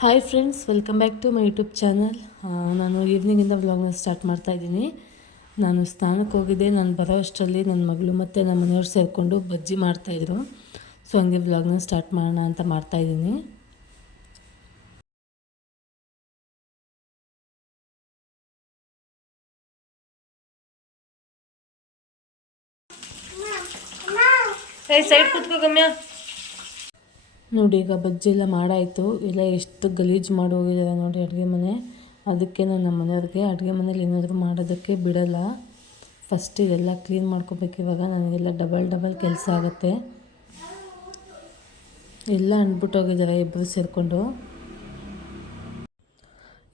Hi friends welcome back to my YouTube channel ನಾನು ಈವ್ನಿಂಗಿಂದ ವ್ಲಾಗ್ನ ಸ್ಟಾರ್ಟ್ ಮಾಡ್ತಾ ಇದ್ದೀನಿ. ನಾನು ಸ್ನಾನಕ್ಕೆ ಹೋಗಿದ್ದೆ, ನಾನು ಬರೋ ಅಷ್ಟರಲ್ಲಿ ನನ್ನ ಮಗಳು ಮತ್ತು ನಮ್ಮ ಮನೆಯವ್ರು ಸೇರಿಕೊಂಡು ಬಜ್ಜಿ ಮಾಡ್ತಾಯಿದ್ರು ಸೊ ಹಂಗೆ ವ್ಲಾಗ್ನ ಸ್ಟಾರ್ಟ್ ಮಾಡೋಣ ಅಂತ ಮಾಡ್ತಾಯಿದ್ದೀನಿ ಸೈಡ್ ಕೂತ್ಕೋ ಗಮ್ಯ. ನೋಡಿ, ಈಗ ಬಜ್ಜಿ ಎಲ್ಲ ಮಾಡಾಯಿತು. ಎಲ್ಲ ಎಷ್ಟು ಗಲೀಜು ಮಾಡಿ ನೋಡಿ ಅಡುಗೆ ಮನೆ. ಅದಕ್ಕೆ ನಾನು ನಮ್ಮ ಮನೆಯವ್ರಿಗೆ ಅಡುಗೆ ಮನೇಲಿ ಏನಾದರೂ ಮಾಡೋದಕ್ಕೆ ಬಿಡಲ್ಲ. ಫಸ್ಟ್ ಇದೆಲ್ಲ ಕ್ಲೀನ್ ಮಾಡ್ಕೋಬೇಕು. ಇವಾಗ ನನಗೆಲ್ಲ ಡಬಲ್ ಡಬಲ್ ಕೆಲಸ ಆಗುತ್ತೆ. ಎಲ್ಲ ಅಂದ್ಬಿಟ್ಟು ಹೋಗಿದ್ದಾರೆ ಇಬ್ಬರು ಸೇರಿಕೊಂಡು.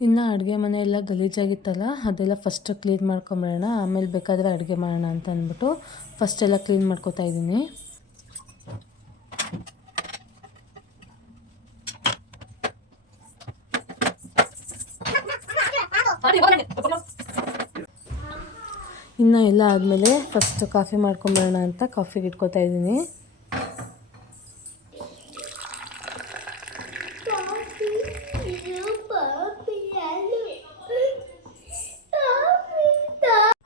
ಇನ್ನು ಅಡುಗೆ ಮನೆ ಎಲ್ಲ ಗಲೀಜಾಗಿತ್ತಲ್ಲ, ಅದೆಲ್ಲ ಫಸ್ಟ್ ಕ್ಲೀನ್ ಮಾಡ್ಕೊಂಬಿಡೋಣ. ಆಮೇಲೆ ಬೇಕಾದರೆ ಅಡುಗೆ ಮಾಡೋಣ ಅಂತ ಅಂದ್ಬಿಟ್ಟು ಫಸ್ಟ್ ಎಲ್ಲ ಕ್ಲೀನ್ ಮಾಡ್ಕೋತಾ ಇದ್ದೀನಿ. ಇನ್ನು ಎಲ್ಲ ಆದಮೇಲೆ ಫಸ್ಟ್ ಕಾಫಿ ಮಾಡ್ಕೊಂಬರೋಣ ಅಂತ ಕಾಫಿಗೆ ಇಟ್ಕೋತಾ ಇದ್ದೀನಿ.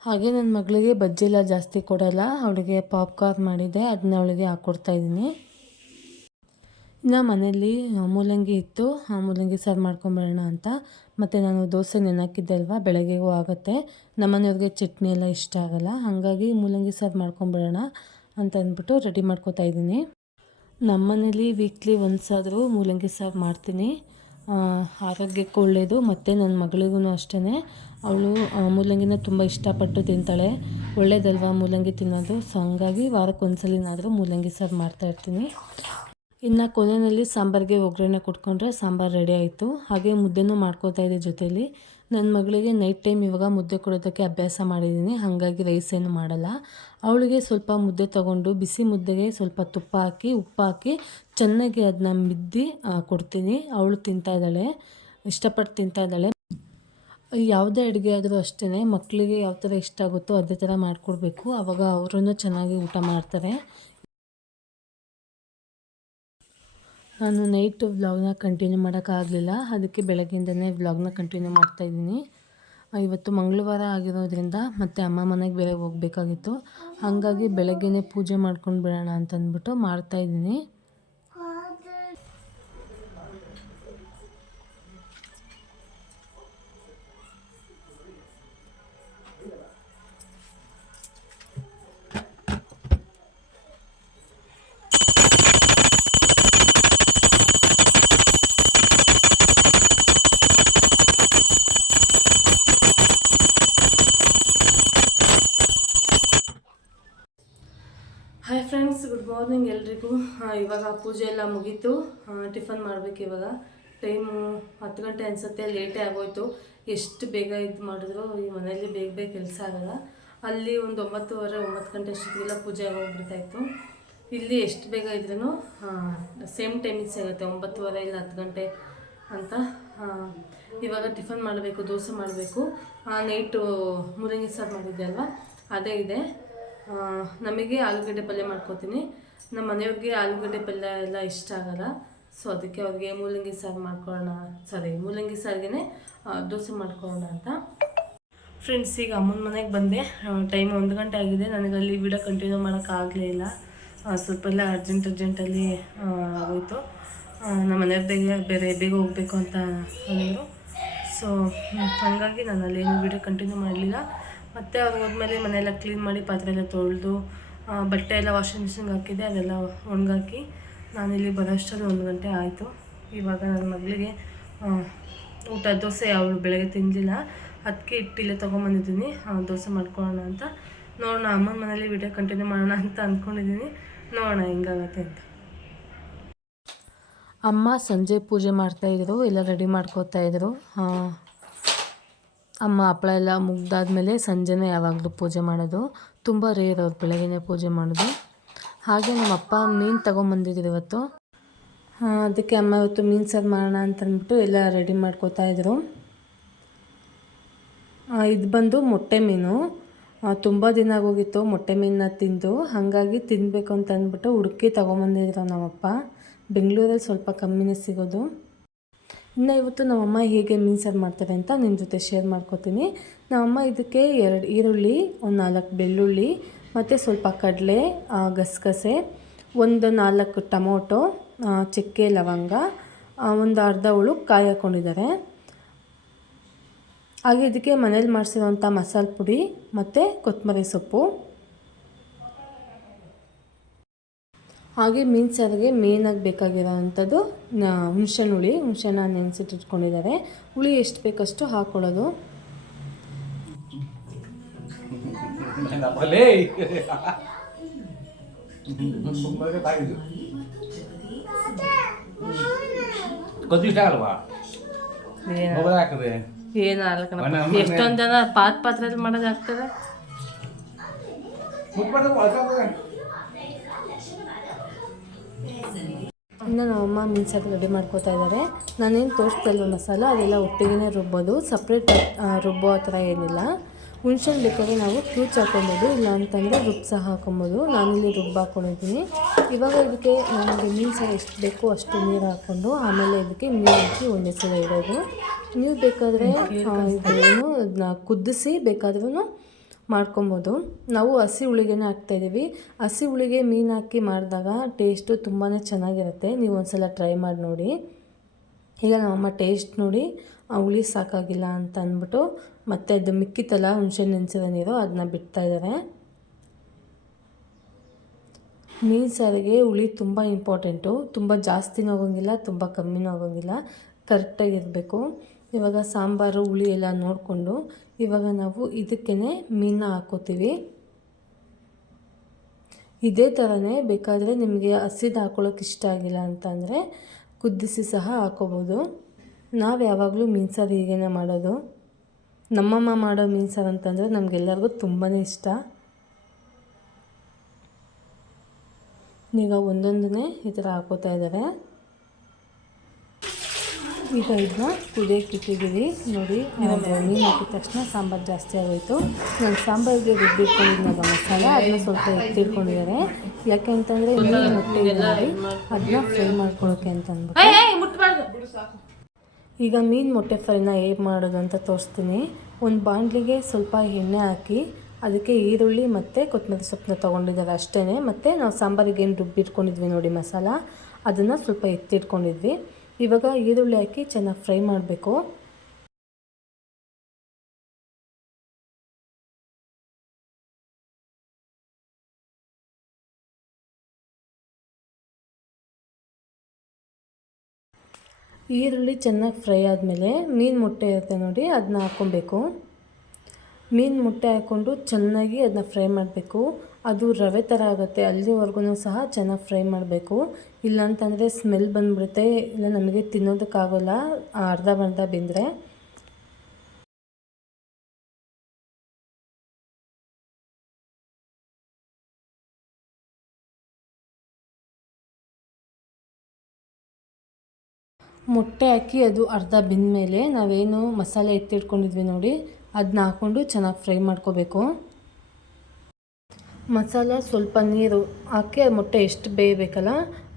ಹಾಗೆ ನನ್ನ ಮಗಳಿಗೆ ಬಜ್ಜಿ ಎಲ್ಲ ಜಾಸ್ತಿ ಕೊಡಲ್ಲ ಅವಳಿಗೆ ಪಾಪ್ಕಾರ್ನ್ ಮಾಡಿದ್ದೆ ಅದನ್ನ ಅವಳಿಗೆ ಹಾಕ್ಕೊಡ್ತಾ ಇದ್ದೀನಿ. ಇನ್ನು ಮನೆಯಲ್ಲಿ ಮೂಲಂಗಿ ಇತ್ತು ಆ ಮೂಲಂಗಿ ಸಾರು ಮಾಡ್ಕೊಂಬರೋಣ ಅಂತ. ಮತ್ತು ನಾನು ದೋಸೆ ನೆನಕಿದ್ದೆ ಅಲ್ವಾ ಬೆಳಗ್ಗೆಗೂ ಆಗುತ್ತೆ. ನಮ್ಮನೆಯವ್ರಿಗೆ ಚಟ್ನಿ ಎಲ್ಲ ಇಷ್ಟ ಆಗೋಲ್ಲ. ಹಾಗಾಗಿ ಮೂಲಂಗಿ ಸಾರು ಮಾಡ್ಕೊಂಬಿಡೋಣ ಅಂತ ಅಂದ್ಬಿಟ್ಟು ರೆಡಿ ಮಾಡ್ಕೋತಾ ಇದ್ದೀನಿ. ನಮ್ಮನೇಲಿ ವೀಕ್ಲಿ ಒಂದ್ಸಾದರೂ ಮೂಲಂಗಿ ಸಾರು ಮಾಡ್ತೀನಿ. ಆರೋಗ್ಯಕ್ಕೆ ಒಳ್ಳೆಯದು ಮತ್ತು ನನ್ನ ಮಗಳಿಗೂ ಅಷ್ಟೇ ಅವಳು ಮೂಲಂಗಿನ ತುಂಬ ಇಷ್ಟಪಟ್ಟು ತಿಂತಾಳೆ. ಒಳ್ಳೇದಲ್ವಾ ಮೂಲಂಗಿ ತಿನ್ನೋದು? ಸೊ, ಹಂಗಾಗಿ ವಾರಕ್ಕೆ ಒಂದ್ಸಲಿನಾದರೂ ಮೂಲಂಗಿ ಸಾರು ಮಾಡ್ತಾಯಿರ್ತೀನಿ ಇನ್ನು ಕೊನೆಯಲ್ಲಿ ಸಾಂಬಾರಿಗೆ ಒಗ್ಗರಣೆ ಕೊಟ್ಕೊಂಡ್ರೆ ಸಾಂಬಾರು ರೆಡಿ ಆಯಿತು. ಹಾಗೆ ಮುದ್ದೆನೂ ಮಾಡ್ಕೋತಾ ಇದೆ ಜೊತೆಯಲ್ಲಿ ನನ್ನ ಮಗಳಿಗೆ ನೈಟ್ ಟೈಮ್ ಇವಾಗ ಮುದ್ದೆ ಕೊಡೋದಕ್ಕೆ ಅಭ್ಯಾಸ ಮಾಡಿದ್ದೀನಿ. ಹಾಗಾಗಿ ರೈಸ್ ಏನು ಮಾಡಲ್ಲ. ಅವಳಿಗೆ ಸ್ವಲ್ಪ ಮುದ್ದೆ ತಗೊಂಡು ಬಿಸಿ ಮುದ್ದೆಗೆ ಸ್ವಲ್ಪ ತುಪ್ಪ ಹಾಕಿ, ಉಪ್ಪು ಹಾಕಿ ಚೆನ್ನಾಗಿ ಅದನ್ನ ಮಿದ್ದಿ ಕೊಡ್ತೀನಿ. ಅವಳು ತಿಂತಾ ಇದ್ದಾಳೆ. ಇಷ್ಟಪಟ್ಟು ತಿಂತಾ ಇದ್ದಾಳೆ. ಯಾವುದೇ ಅಡುಗೆ ಆದರೂ ಅಷ್ಟೇ ಮಕ್ಕಳಿಗೆ ಯಾವ ಥರ ಇಷ್ಟ ಆಗುತ್ತೋ ಅದೇ ಥರ ಮಾಡಿಕೊಡ್ಬೇಕು. ಆವಾಗ ಅವರೂ ಚೆನ್ನಾಗಿ ಊಟ ಮಾಡ್ತಾರೆ. ನಾನು ನೈಟ್ ವ್ಲಾಗ್ನ ಕಂಟಿನ್ಯೂ ಮಾಡೋಕ್ಕಾಗಲಿಲ್ಲ ಅದಕ್ಕೆ ಬೆಳಗ್ಗೆಯಿಂದನೇ ವ್ಲಾಗ್ನ ಕಂಟಿನ್ಯೂ ಮಾಡ್ತಾಯಿದ್ದೀನಿ ಇವತ್ತು ಮಂಗಳವಾರ ಆಗಿರೋದ್ರಿಂದ ಮತ್ತು ಅಮ್ಮ ಮನೆಗೆ ಬೇರೆ ಹೋಗಬೇಕಾಗಿತ್ತು. ಹಾಗಾಗಿ ಬೆಳಗ್ಗೆನೇ ಪೂಜೆ ಮಾಡ್ಕೊಂಡು ಬಿಡೋಣ ಅಂತಂದ್ಬಿಟ್ಟು ಮಾಡ್ತಾಯಿದ್ದೀನಿ ಇವಾಗ ಪೂಜೆ ಎಲ್ಲ ಮುಗೀತು. ಟಿಫನ್ ಮಾಡಬೇಕು ಇವಾಗ. ಟೈಮು ಹತ್ತು ಗಂಟೆ ಅನಿಸುತ್ತೆ ಲೇಟೇ ಆಗೋಯ್ತು. ಎಷ್ಟು ಬೇಗ ಇದು ಮಾಡಿದ್ರು, ಈ ಮನೆಯಲ್ಲಿ ಬೇಗ ಬೇಗ ಕೆಲಸ ಆಗಲ್ಲ. ಅಲ್ಲಿ ಒಂದು ಒಂಬತ್ತುವರೆ, ಒಂಬತ್ತು ಗಂಟೆ ಅಷ್ಟೊತ್ತಿಗೆಲ್ಲ ಪೂಜೆ ಆಗೋಗ್ಬಿಡ್ತಾಯಿತ್ತು. ಇಲ್ಲಿ ಎಷ್ಟು ಬೇಗ ಇದ್ರೂ ಸೇಮ್ ಟೈಮಿಂಗ್ ಸಿಗುತ್ತೆ ಒಂಬತ್ತುವರೆ ಇಲ್ಲ ಹತ್ತು ಗಂಟೆ ಅಂತ. ಇವಾಗ ಟಿಫನ್ ಮಾಡಬೇಕು, ದೋಸೆ ಮಾಡಬೇಕು. ನೈಟು ಮುರಂಗಿ ಸಾರು ಮಾಡಿದ್ದೆ ಅಲ್ವಾ? ಅದೇ ಇದೆ. ನಮಗೆ ಆಲೂಗಡ್ಡೆ ಪಲ್ಯ ಮಾಡ್ಕೋತೀನಿ. ನಮ್ಮ ಮನೆಯವ್ರಿಗೆ ಆಲೂಗಡ್ಡೆ ಪಲ್ಯ ಎಲ್ಲ ಇಷ್ಟ ಆಗಲ್ಲ. ಸೊ ಅದಕ್ಕೆ ಅವ್ರಿಗೆ ಮೂಲಂಗಿ ಸಾರು ಮಾಡ್ಕೊಳ್ಳೋಣ. ಸಾರಿ ಮೂಲಂಗಿ ಸಾರಿಗೆ ದೋಸೆ ಮಾಡ್ಕೊಳ್ಳೋಣ ಅಂತ. ಫ್ರೆಂಡ್ಸ್ ಈಗ ಅಮ್ಮನ ಮನೆಗೆ ಬಂದೆ. ಟೈಮ್ ಒಂದು ಗಂಟೆ ಆಗಿದೆ. ನನಗೆ ಅಲ್ಲಿ ವಿಡಿಯೋ ಕಂಟಿನ್ಯೂ ಮಾಡೋಕ್ಕಾಗಲೇ ಇಲ್ಲ. ಸ್ವಲ್ಪ ಎಲ್ಲ ಅರ್ಜೆಂಟ್ ಅರ್ಜೆಂಟಲ್ಲಿ ಆಗೋಯ್ತು. ನಮ್ಮ ಮನೆಯವ್ರ ಬೇಗ, ಬೇರೆ ಬೇಗ ಹೋಗಬೇಕು ಅಂತ ಅಂದರು. ಸೊ ಹಾಗಾಗಿ ನಾನು ಅಲ್ಲಿ ಏನು ವಿಡಿಯೋ ಕಂಟಿನ್ಯೂ ಮಾಡಲಿಲ್ಲ. ಮತ್ತು ಅವ್ರು ಹೋದ್ಮೇಲೆ ಮನೆಯೆಲ್ಲ ಕ್ಲೀನ್ ಮಾಡಿ ಪಾತ್ರೆ ಎಲ್ಲ ತೊಳೆದು ಬಟ್ಟೆ ಎಲ್ಲ ವಾಷಿಂಗ್ ಮಿಷಿನ್ಗೆ ಹಾಕಿದ್ದೆ, ಅದೆಲ್ಲ ಒಣಗಾಕಿ ನಾನು ನಾನಿಲ್ಲಿ ಬರೋಷ್ಟರಲ್ಲಿ ಒಂದು ಗಂಟೆ ಆಯಿತು. ಇವಾಗ ನನ್ನ ಮಗಳಿಗೆ ಊಟ, ದೋಸೆ ಅವಳು ಬೆಳಗ್ಗೆ ತಿನ್ನಲಿಲ್ಲ ಅದಕ್ಕೆ ಇಟ್ಟಿಲ್ಲೇ ತೊಗೊಂಬಂದಿದ್ದೀನಿ. ದೋಸೆ ಮಾಡ್ಕೊಳ್ಳೋಣ ಅಂತ. ನೋಡೋಣ, ಅಮ್ಮನ ಮನೇಲಿ ವಿಡಿಯೋ ಕಂಟಿನ್ಯೂ ಮಾಡೋಣ ಅಂತ ಅಂದ್ಕೊಂಡಿದ್ದೀನಿ. ನೋಡೋಣ ಹೆಂಗಾಗತ್ತೆ ಅಂತ. ಅಮ್ಮ ಸಂಜೆ ಪೂಜೆ ಮಾಡ್ತಾಯಿದ್ರು ಎಲ್ಲ ರೆಡಿ ಮಾಡ್ಕೋತಾ ಇದ್ರು. ಅಮ್ಮ ಹಪ್ಪಳ ಎಲ್ಲ ಮುಗ್ದಾದ್ಮೇಲೆ ಸಂಜೆನೇ ಯಾವಾಗಲೂ ಪೂಜೆ ಮಾಡೋದು. ತುಂಬ ರೇರ್ ಅವ್ರು ಬೆಳಗ್ಗೆನೇ ಪೂಜೆ ಮಾಡೋದು. ಹಾಗೆ ನಮ್ಮ ಅಪ್ಪ ಮೀನು ತೊಗೊಂಬಂದಿದ್ರು ಇವತ್ತು. ಅದಕ್ಕೆ ಅಮ್ಮ ಇವತ್ತು ಮೀನು ಸಾರು ಮಾಡೋಣ ಅಂತಂದ್ಬಿಟ್ಟು ಎಲ್ಲ ರೆಡಿ ಮಾಡ್ಕೋತಾ ಇದ್ರು. ಇದು ಬಂದು ಮೊಟ್ಟೆ ಮೀನು. ತುಂಬ ದಿನ ಆಗೋಗಿತ್ತು ಮೊಟ್ಟೆ ಮೀನನ್ನ ತಿಂದು. ಹಾಗಾಗಿ ತಿನ್ನಬೇಕು ಅಂತ ಅಂದ್ಬಿಟ್ಟು ಹುಡುಕಿ ತೊಗೊಂಬಂದಿದ್ರು ನಮ್ಮಪ್ಪ. ಬೆಂಗಳೂರಲ್ಲಿ ಸ್ವಲ್ಪ ಕಮ್ಮಿನೇ ಸಿಗೋದು. ಇನ್ನು ಇವತ್ತು ನಮ್ಮಮ್ಮ ಹೇಗೆ ಮೀನು ಸಾರು ಮಾಡ್ತಾರೆ ಅಂತ ನಿಮ್ಮ ಜೊತೆ ಶೇರ್ ಮಾಡ್ಕೋತೀನಿ. ನಮ್ಮಮ್ಮ ಇದಕ್ಕೆ ಎರಡು ಈರುಳ್ಳಿ, ಒಂದು ನಾಲ್ಕು ಬೆಳ್ಳುಳ್ಳಿ, ಮತ್ತು ಸ್ವಲ್ಪ ಕಡಲೆ ಗಸಗಸೆ, ಒಂದು ನಾಲ್ಕು ಟೊಮೊಟೊ ಚಕ್ಕೆ, ಲವಂಗ ಒಂದು ಅರ್ಧ ಹುಳು ಕಾಯಿ ಹಾಕ್ಕೊಂಡಿದ್ದಾರೆ ಹಾಗೆ ಇದಕ್ಕೆ ಮನೇಲಿ ಮಾಡಿಸಿರುವಂಥ ಮಸಾಲೆ ಪುಡಿ ಮತ್ತು ಕೊತ್ತಂಬರಿ ಸೊಪ್ಪು. ಹಾಗೆ ಮೀನು ಸಾರಿಗೆ ಮೇನಾಗಿ ಬೇಕಾಗಿರೋ ಅಂಥದ್ದು ಹುಳಿ. ಹುಣಸೆಹಣ್ಣ ನೆನೆಸಿಟ್ಟಿಟ್ಕೊಂಡಿದ್ದಾರೆ ಹುಳಿ ಎಷ್ಟು ಬೇಕಷ್ಟು ಹಾಕ್ಕೊಳ್ಳೋದು ನಮ್ಮಲ್ಲೇ ತುಂಬಾನೇ ತಾಗಿದ್ದು ಗೊತ್ತು ಇಷ್ಟ ಆಗಲ್ವಾ? ಮೊಬೈಲ್ ಹಾಕಿದೆ? ಏನು ಅಲ್ಲ ಮನೆ- ಮನೆ- ಎಷ್ಟೊಂದು ಜನ ಪಾತ್ ಪಾತ್ರೆಯಲ್ಲಿ ಮಾಡೋದಾಗ್ತದೆ. ಇನ್ನು ನಮ್ಮಮ್ಮ ಮೀನು ಸಾರು ರೆಡಿ ಮಾಡ್ಕೋತಾ ಇದ್ದಾರೆ. ನಾನೇನು ತೋರಿಸ್ತಲ್ವ ಮಸಾಲ, ಅದೆಲ್ಲ ಒಟ್ಟಿಗೆ ರುಬ್ಬೋದು. ಸಪ್ರೇಟ್ ರುಬ್ಬೋ ಆ ಥರ ಏನಿಲ್ಲ. ಹುಣ್ಸೆಹಣ್ಣು ಬೇಕಾದ್ರೆ ನಾವು ಕ್ಯೂಚ್ ಹಾಕೊಬೋದು ಇಲ್ಲ ಅಂತಂದರೆ ರುಬ್ಬು ಸಹ ಹಾಕೊಬೋದು ನಾನಿಲ್ಲಿ ರುಬ್ಬು ಹಾಕ್ಕೊಂಡಿದ್ದೀನಿ ಇವಾಗ ಇದಕ್ಕೆ ನಮಗೆ ಮೀನು ಸಾರು ಎಷ್ಟು ಬೇಕೋ ಅಷ್ಟು ನೀರು ಹಾಕ್ಕೊಂಡು, ಆಮೇಲೆ ಇದಕ್ಕೆ ಮೀನು ಹಾಕಿ ಒಂದೇ ಸಲ ಇಡೋದು ನೀವು ಬೇಕಾದರೆ ಇದನ್ನು ಕುದಿಸಿ ಬೇಕಾದ್ರೂ ಮಾಡ್ಕೊಬೋದು. ನಾವು ಹಸಿ ಹುಳಿಗೆನೇ ಹಾಕ್ತಾಯಿದ್ದೀವಿ ಹಸಿ ಹುಳಿಗೆ ಮೀನು ಹಾಕಿ ಮಾಡಿದಾಗ ಟೇಸ್ಟು ತುಂಬಾ ಚೆನ್ನಾಗಿರುತ್ತೆ. ನೀವು ಒಂದ್ಸಲ ಟ್ರೈ ಮಾಡಿ ನೋಡಿ. ಈಗ ನಮ್ಮಮ್ಮ ಟೇಸ್ಟ್ ನೋಡಿ, ಆ ಹುಳಿ ಸಾಕಾಗಿಲ್ಲ ಅಂತ ಅಂದ್ಬಿಟ್ಟು ಮತ್ತೆ ಅದು ಮಿಕ್ಕಿತ್ತಲ್ಲ, ಹುಣಸೆ ನೆನೆಸಿದ ನೀರು ಅದನ್ನ ಬಿಡ್ತಾ ಇದ್ದಾರೆ. ಮೀನು ಸಾರಿಗೆ ಹುಳಿ ತುಂಬ ಇಂಪಾರ್ಟೆಂಟು ತುಂಬ ಜಾಸ್ತಿನೂ ಹೋಗೋಂಗಿಲ್ಲ ತುಂಬ ಕಮ್ಮಿನೂ ಆಗೋಂಗಿಲ್ಲ. ಕರೆಕ್ಟಾಗಿರಬೇಕು ಇವಾಗ ಸಾಂಬಾರು, ಹುಳಿ ಎಲ್ಲ ನೋಡಿಕೊಂಡು ಇವಾಗ ನಾವು ಇದಕ್ಕೇ ಮೀನನ್ನ ಹಾಕೋತೀವಿ. ಇದೇ ಥರನೇ ಬೇಕಾದರೆ ನಿಮಗೆ ಹಸಿದು ಹಾಕೊಳ್ಳೋಕೆ ಇಷ್ಟ ಆಗಿಲ್ಲ ಅಂತಂದರೆ ಕುದಿಸಿ ಸಹ ಹಾಕೋಬೋದು. ನಾವು ಯಾವಾಗಲೂ ಮೀನು ಸಾರು ಹೀಗೇ ಮಾಡೋದು. ನಮ್ಮಮ್ಮ ಮಾಡೋ ಮೀನು ಸಾರು ಅಂತಂದರೆ ನಮಗೆಲ್ಲರಿಗೂ ತುಂಬಾ ಇಷ್ಟ. ಈಗ ಒಂದೊಂದನ್ನೇ ಈ ಥರ ಹಾಕೋತಾ ಇದ್ದಾರೆ. ಈಗ ಇದನ್ನ ಕುದಿಯೋಕೆ ಇಟ್ಟಿದ್ದೀವಿ. ನೋಡಿ ಮೀನು ಹಾಕಿದ ತಕ್ಷಣ ಸಾಂಬಾರು ಜಾಸ್ತಿ ಆಗೋಯಿತು. ನಾನು ಸಾಂಬಾರಿಗೆ ರುಬ್ಬಿಟ್ಕೊಂಡಿದ್ನಲ್ಲ ಮಸಾಲ ಅದನ್ನ ಸ್ವಲ್ಪ ಎತ್ತಿಟ್ಕೊಂಡಿದ್ದಾರೆ. ಯಾಕೆ ಅಂತಂದರೆ ಮೀನು ಮೊಟ್ಟೆ ಅದನ್ನ ಫ್ರೈ ಮಾಡ್ಕೊಳ್ಳೋಕೆ ಅಂತಂದ್ಬಿಟ್ಟು ಈಗ ಮೀನು ಮೊಟ್ಟೆ ಫ್ರೈನ ಹೇಗೆ ಮಾಡೋದು ಅಂತ ತೋರಿಸ್ತೀನಿ. ಒಂದು ಬಾಂಡ್ಲಿಗೆ ಸ್ವಲ್ಪ ಎಣ್ಣೆ ಹಾಕಿ ಅದಕ್ಕೆ ಈರುಳ್ಳಿ ಮತ್ತು ಕೊತ್ತಂಬರಿ ಸೊಪ್ಪನ್ನ ತೊಗೊಂಡಿದ್ದಾರೆ ಅಷ್ಟೇ ಮತ್ತು ನಾವು ಸಾಂಬಾರಿಗೆ ಏನು ರುಬ್ಬಿಟ್ಕೊಂಡಿದ್ವಿ ನೋಡಿ ಮಸಾಲ ಅದನ್ನು ಸ್ವಲ್ಪ ಎತ್ತಿಟ್ಕೊಂಡಿದ್ವಿ. ಇವಾಗ ಈರುಳ್ಳಿ ಹಾಕಿ ಚೆನ್ನಾಗಿ ಫ್ರೈ ಮಾಡಬೇಕು. ಈರುಳ್ಳಿ ಚೆನ್ನಾಗಿ ಫ್ರೈ ಆದಮೇಲೆ ಮೀನು ಮೊಟ್ಟೆ ಇರುತ್ತೆ ನೋಡಿ ಅದನ್ನ ಹಾಕ್ಕೊಬೇಕು. ಮೀನು ಮೊಟ್ಟೆ ಹಾಕ್ಕೊಂಡು ಚೆನ್ನಾಗಿ ಅದನ್ನ ಫ್ರೈ ಮಾಡಬೇಕು. ಅದು ರವೆ ಥರ ಆಗುತ್ತೆ. ಅಲ್ಲಿವರೆಗೂ ಸಹ ಚೆನ್ನಾಗಿ ಫ್ರೈ ಮಾಡಬೇಕು. ಇಲ್ಲಾಂತಂದರೆ ಸ್ಮೆಲ್ ಬಂದುಬಿಡುತ್ತೆ. ಇಲ್ಲ ನಮಗೆ ತಿನ್ನೋದಕ್ಕಾಗೋಲ್ಲ. ಅರ್ಧ ಬರ್ಧ ಬೆಂದರೆ. ಮೊಟ್ಟೆ ಹಾಕಿ ಅದು ಅರ್ಧ ಬೆಂದಮೇಲೆ ನಾವೇನು ಮಸಾಲೆ ಎತ್ತಿಟ್ಕೊಂಡಿದ್ವಿ ನೋಡಿ ಅದನ್ನ ಹಾಕ್ಕೊಂಡು ಚೆನ್ನಾಗಿ ಫ್ರೈ ಮಾಡ್ಕೋಬೇಕು. ಮಸಾಲ ಸ್ವಲ್ಪ ನೀರು ಹಾಕಿ ಮೊಟ್ಟೆ ಎಷ್ಟು ಬೇಯಬೇಕಲ್ಲ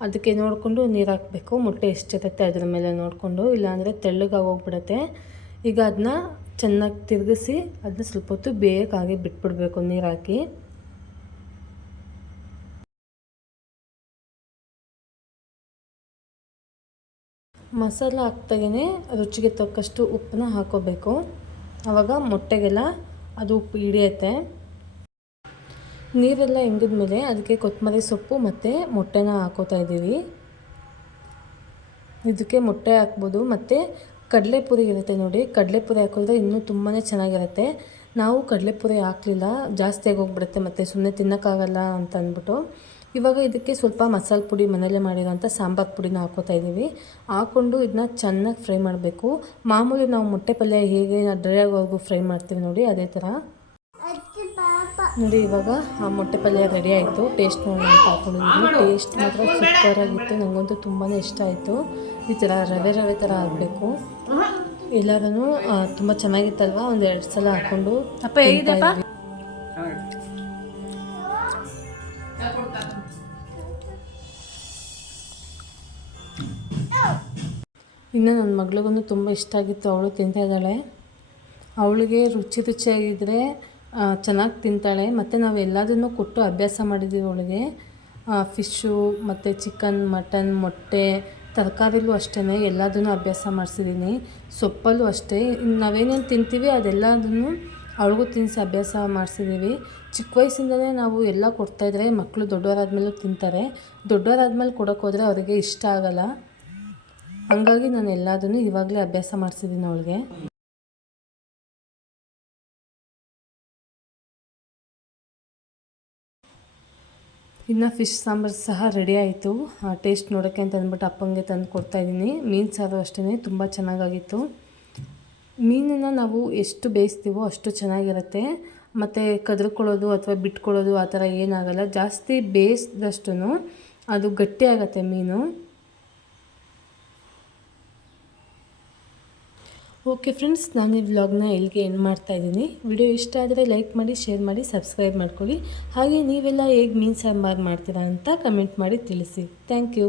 ಅದಕ್ಕೆ ನೋಡಿಕೊಂಡು ನೀರು ಹಾಕಬೇಕು. ಮೊಟ್ಟೆ ಎಷ್ಟಿರುತ್ತೆ ಅದ್ರ ಮೇಲೆ ನೋಡಿಕೊಂಡು, ಇಲ್ಲಾಂದರೆ ತೆಳ್ಳಗಾಗಿ ಹೋಗ್ಬಿಡತ್ತೆ ಈಗ ಅದನ್ನ ಚೆನ್ನಾಗಿ ತಿರುಗಿಸಿ ಅದನ್ನ ಸ್ವಲ್ಪ ಹೊತ್ತು ಬೇಯಕ್ಕಾಗಿ ಬಿಟ್ಬಿಡಬೇಕು ನೀರು ಹಾಕಿ. ಮಸಾಲ ಹಾಕ್ದಾಗೇ ರುಚಿಗೆ ತಕ್ಕಷ್ಟು ಉಪ್ಪನ್ನ ಹಾಕೋಬೇಕು. ಆವಾಗ ಮೊಟ್ಟೆಗೆಲ್ಲ ಅದು ಉಪ್ಪು ಹಿಡಿಯುತ್ತೆ. ನೀರೆಲ್ಲ ಹಿಂಗಿದ್ಮೇಲೆ ಅದಕ್ಕೆ ಕೊತ್ತಂಬರಿ ಸೊಪ್ಪು ಮತ್ತು ಮೊಟ್ಟೆನ ಹಾಕೋತಾ ಇದ್ದೀವಿ. ಇದಕ್ಕೆ ಮೊಟ್ಟೆ ಹಾಕ್ಬೋದು, ಮತ್ತು ಕಡಲೆಪುರಿ ಇರುತ್ತೆ ನೋಡಿ. ಕಡಲೆಪುರಿ ಹಾಕಿದ್ರೆ ಇನ್ನೂ ತುಂಬಾ ಚೆನ್ನಾಗಿರುತ್ತೆ. ನಾವು ಕಡಲೆಪುರಿ ಹಾಕಲಿಲ್ಲ, ಜಾಸ್ತಿ ಆಗೋಗ್ಬಿಡುತ್ತೆ ಮತ್ತು ಸುಮ್ಮನೆ ತಿನ್ನೋಕ್ಕಾಗಲ್ಲ ಅಂತ ಅಂದ್ಬಿಟ್ಟು. ಇವಾಗ ಇದಕ್ಕೆ ಸ್ವಲ್ಪ ಮಸಾಲೆ ಪುಡಿ ಮನೇಲೆ ಮಾಡಿರೋಂಥ ಸಾಂಬಾರು ಪುಡಿನ ಹಾಕೋತಾ ಇದ್ದೀವಿ. ಹಾಕ್ಕೊಂಡು ಇದನ್ನ ಚೆನ್ನಾಗಿ ಫ್ರೈ ಮಾಡಬೇಕು. ಮಾಮೂಲಿ ನಾವು ಮೊಟ್ಟೆ ಪಲ್ಯ ಹೇಗೆ ಡ್ರೈ ಆಗೋವರೆಗೂ ಫ್ರೈ ಮಾಡ್ತೀವಿ ನೋಡಿ, ಅದೇ ಥರ. ನೋಡಿ ಇವಾಗ ಆ ಮೊಟ್ಟೆ ಪಲ್ಯ ರೆಡಿ ಆಯಿತು. ಟೇಸ್ಟ್ ನೋಡೋಣ ಅಂತ ಹಾಕೊಂಡಿದ್ದೀನಿ ಟೇಸ್ಟ್ ಮಾತ್ರ ಸೂಪರಾಗಿತ್ತು ನನಗಂತೂ ತುಂಬಾ ಇಷ್ಟ ಆಯಿತು. ಈ ಥರ ರವೆ ರವೆ ಥರ ಆಗಬೇಕು. ಎಲ್ಲರೂ ತುಂಬ ಚೆನ್ನಾಗಿತ್ತಲ್ವ? ಒಂದು ಎರಡು ಸಲ ಹಾಕ್ಕೊಂಡು ಅಪ್ಪ ಇನ್ನು ನನ್ನ ಮಗಳಿಗೂ ತುಂಬ ಇಷ್ಟ ಆಗಿತ್ತು. ಅವಳು ತಿಂತಾ ಇದ್ದಾಳೆ. ಅವಳಿಗೆ ರುಚಿ ರುಚಿಯಾಗಿದ್ದರೆ ಚೆನ್ನಾಗಿ ತಿಂತಾಳೆ. ಮತ್ತು ನಾವು ಎಲ್ಲದನ್ನು ಕೊಟ್ಟು ಅಭ್ಯಾಸ ಮಾಡಿದ್ದೀವಿ ಅವಳಿಗೆ. ಫಿಶ್ಶು ಮತ್ತು ಚಿಕನ್, ಮಟನ್, ಮೊಟ್ಟೆ, ತರಕಾರಿಲೂ ಅಷ್ಟೇ ಎಲ್ಲದನ್ನು ಅಭ್ಯಾಸ ಮಾಡಿಸಿದ್ದೀನಿ ಸೊಪ್ಪಲ್ಲೂ ಅಷ್ಟೇ. ನಾವೇನೇನು ತಿಂತೀವಿ ಅದೆಲ್ಲದನ್ನು ಅವಳಿಗೂ ತಿನ್ನಿಸಿ ಅಭ್ಯಾಸ ಮಾಡಿಸಿದ್ದೀವಿ ಚಿಕ್ಕ ವಯಸ್ಸಿಂದಲೇ ನಾವು ಎಲ್ಲ ಕೊಡ್ತಾಯಿದ್ರೆ ಮಕ್ಕಳು ದೊಡ್ಡವರಾದ್ಮೇಲೂ ತಿಂತಾರೆ. ದೊಡ್ಡವರಾದ್ಮೇಲೆ ಕೊಡೋಕ್ಕೆ ಹೋದರೆ ಅವರಿಗೆ ಇಷ್ಟ ಆಗಲ್ಲ. ಹಂಗಾಗಿ ನಾನು ಎಲ್ಲದನ್ನು ಇವಾಗಲೇ ಅಭ್ಯಾಸ ಮಾಡಿಸಿದ್ದೀನಿ ಅವಳಿಗೆ. ಇನ್ನು ಫಿಶ್ ಸಾಂಬಾರು ಸಹ ರೆಡಿ ಆಯಿತು. ಟೇಸ್ಟ್ ನೋಡೋಕ್ಕೆ ಅಂತ ಅಂದ್ಬಿಟ್ಟು ಅಪ್ಪಂಗೆ ತಂದು ಕೊಡ್ತಾಯಿದ್ದೀನಿ ಮೀನು ಸಾರು ಅಷ್ಟೇ ತುಂಬ ಚೆನ್ನಾಗಾಗಿತ್ತು. ಮೀನನ್ನು ನಾವು ಎಷ್ಟು ಬೇಯಿಸ್ತೀವೋ ಅಷ್ಟು ಚೆನ್ನಾಗಿರುತ್ತೆ. ಮತ್ತು ಕದ್ರಕೊಳ್ಳೋದು ಅಥವಾ ಬಿಟ್ಕೊಳ್ಳೋದು ಆ ಥರ ಏನಾಗಲ್ಲ. ಜಾಸ್ತಿ ಬೇಯಿಸಿದಷ್ಟು ಅದು ಗಟ್ಟಿ ಆಗುತ್ತೆ ಮೀನು. ಓಕೆ ಫ್ರೆಂಡ್ಸ್, ನಾನು ಈ ವ್ಲಾಗ್ನ ಇಲ್ಲಿಗೆ ಎಂಡ್ ಮಾಡ್ತಾ ಇದ್ದೀನಿ. ವಿಡಿಯೋ ಇಷ್ಟ ಆದರೆ ಲೈಕ್ ಮಾಡಿ, ಶೇರ್ ಮಾಡಿ, ಸಬ್ಸ್ಕ್ರೈಬ್ ಮಾಡ್ಕೊಳ್ಳಿ. ಹಾಗೆ ನೀವೆಲ್ಲ ಹೇಗೆ ಮೀನು ಸಾಂಬಾರು ಮಾಡ್ತೀರಾ ಅಂತ ಕಮೆಂಟ್ ಮಾಡಿ ತಿಳಿಸಿ. Thank you.